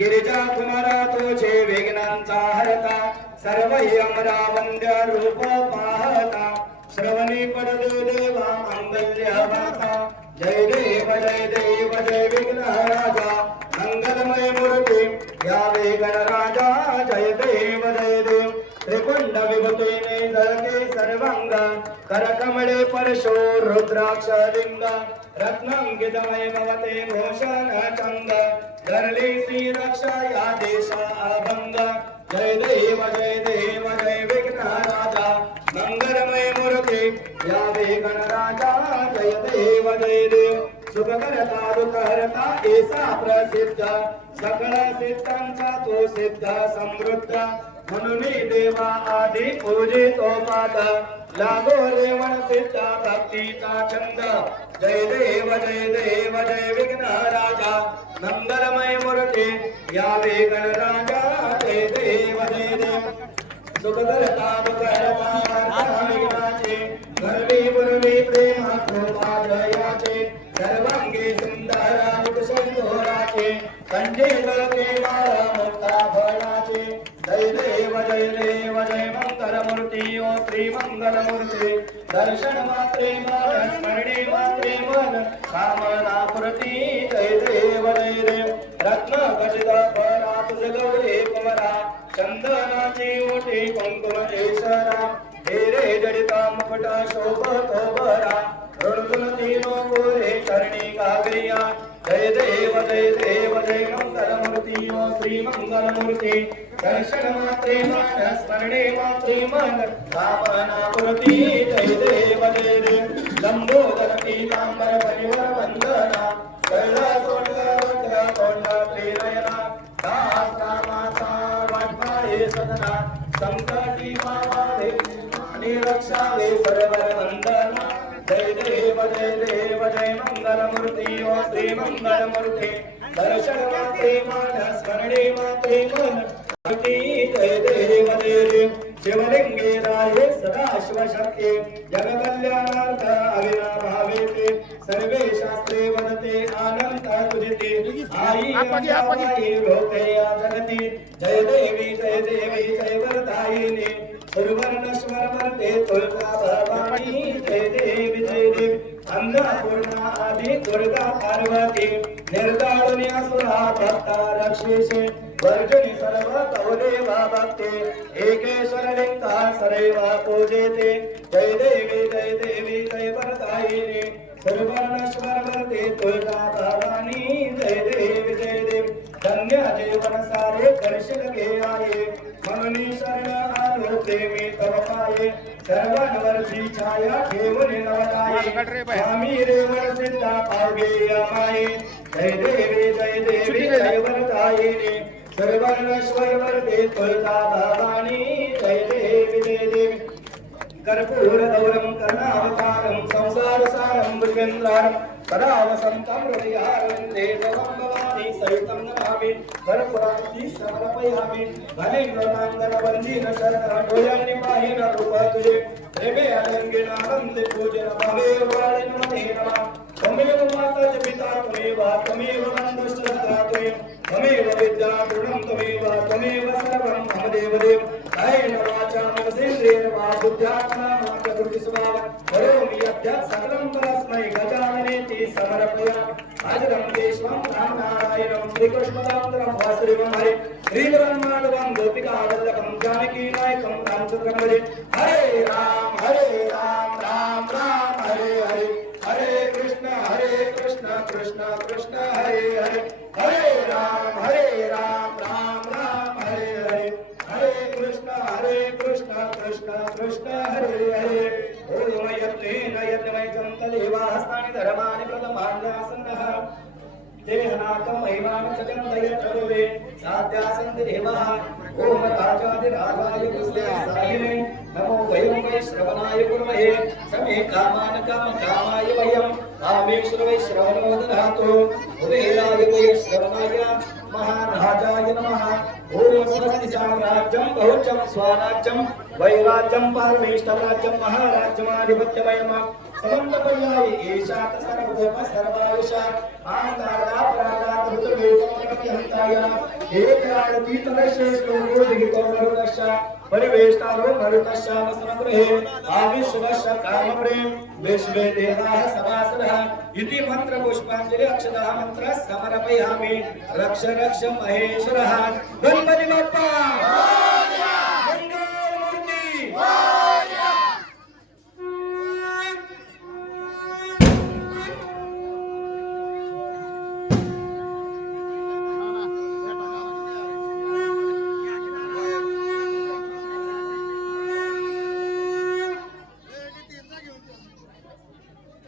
गिरिजा कुमारा तुझे विघ्नांचा हरता सर्व अमरा वंद्य रूप पाहता श्रवणी पडदे देवा मंगल्य माता जय देव जय विघ्न राजा मंगलमय मूर्ती यावे गणराजा जय देव त्रिकुंड विभूतीने जळके सर्वांग करकमळे परशो रुद्राक्ष लिंग रत्नांकितमय भवते भूषण चंद धरली श्री रक्षा या देशा अभंग जय देव जय विघ्न राजा मंगलमय मूर्ती यावे गणराजा जय देव सुख करता दुःख हरता ऐसा प्रसिद्ध सकळ सिद्धांचा तो सिद्ध समृद्ध म्हणून देवा आधी पूजितो पाद लागो रेवण सिद्ध भक्तीचा छंद जय देव जय विघ्न राजा मंगलमय मूर्ती यावे गणराजा जय देव सुख करता दुःख हरता विघ्नाचे गर्वी प्रेमा कृपा जयाचे सर्वांगी सुंदर संतोराचे कंठे गळके माळा मुक्ता फळाचे जय देव जय मंगलमूर्ती ओ श्री मंगलमूर्ती दर्शन मात्रे मन स्मरणे मात्रे मन कामना पूर्ती जय देव रत्न खचित फळा तुझ गौरे कुमरा चंदनाची ओटी कुंकुम केशरा हेरे जडिता मुकुट शोभतो बरा ऋणगुण तीनो गोरे चरणी गागरिया जय देव जय मंगलमूर्ती ओ श्री मंगलमूर्ती दर्शन मात्रे मन स्मरणे मात्रे मन कामना पूर्ती जय देव लंबोदर पीतांबर परिवर वंदना कैला सोंडा तोंडा प्रेरयना दास कामाचा वाटपाये सदना संकटी मावावे आणि रक्षावे सर्वर वंदना जय देव जय मंगलमूर्ती ओ श्री मंगलमूर्ती दर्शन मात्रे मन स्मरणे मात्रे मन जय देव शिवलिंगे राये सदा शिवशक्ती जगकल्याणार्थ अविनाभावेते सर्वे शास्त्रे वदते आनंद तुझिते आई लोकया जगती जय देवी जय वरदायिनी सुरवर्णस्वर वरते तुलका भवानी जय देवी अन्नपूर्णा आदि दुर्गा पार्वती निर्दाळुनी असुरा भक्ता रक्षेशे वर्जनी सर्व कौले भक्ते एकेश्वर लिंगा सदैव पूजेते जय देवी जय वरदायिनी सुरवर्णस्वर वरते तुलका भवानी जय देवी धन्य जीवन सारे दर्शन घे आये म्हणून शरण आलो प्रेमी तव पाये सर्वांवरची छाया ठेवून नवलाये स्वामी रेवण सिद्धा पावगे माये जय देवी जय वरदायिनी सर्वांश्वर वरदे तुलका भवानी जय देवी कर्पूर गौरम कर्णावतारम संसार सारम भुजगेंद्रारम सदा वसंतं हृदयारं देवं भवानी सहितं नमामि कर्पूरार्ति समर्पयामि भलेन्द्रनांदन वंदिन शरण डोळ्यांनी पाहिन रूप तुझे प्रेमे अलंगिन आनंद पूजन भवे वाळिन मने नमः त्वमेव माता च पिता त्वमेव बन्धुश्च त्वमेव विद्या गुणं त्वमेव सर्वं मम देवदेव कायेन वाचा मनसेन्द्रियेण वा बुद्ध्यात्मना वा प्रकृति स्वभाव करोमि यद्यत् सकलं परस्मै गजाननेति समर्पयामि हाजरं देशवं नारायणं श्रीकृष्णदामोदरं वासुदेवं हरे श्रीधरं माधवं गोपिकावल्लभं जानकी नायकं रामचन्द्रं भजे हरे राम राम राम हरे हरे हरे कृष्ण कृष्ण कृष्ण हरे हरे हरे राम राम राम हरे हरे हरे कृष्ण कृष्ण हरे हरे ओम यज्ञेन तदेवा हस्तानि धर्माणि प्रथमान्यासन्नः देहनाकं महिमानं चकन्दयत्तवे साध्यासन्ति देवाः ओम राजाधिराजाय कृष्णाय नमो वयं वै श्रवणाय कुर्महे समे कामान् कामकामाय वयं कामेश्वर वै श्रवणो दधातु उदयाय वै श्रवणाय महाराजाय नमः ओम स्वस्ति साम्राज्यं बहुचं स्वराज्यं वैराज्यं पारमेष्ठराज्यं महाराज्यमाधिपत्यमयम् समन्तपर्याये ईशात सर्वोप सर्वायुषा आंगारापरागात ऋतुर्वे समर्पते महामंत्राय एकराळती तदशे श्लोको दिगतो मरुतश्च परिवेष्टारो मरुतश्च वसनगृहे आविश्वस्य कामप्रेम विश्वे देवाः सभासदः इति मंत्र पुष्पांजलि अक्षतः मंत्र समर्पयामि रक्ष रक्ष महेश्वरः गणपति बाप्पा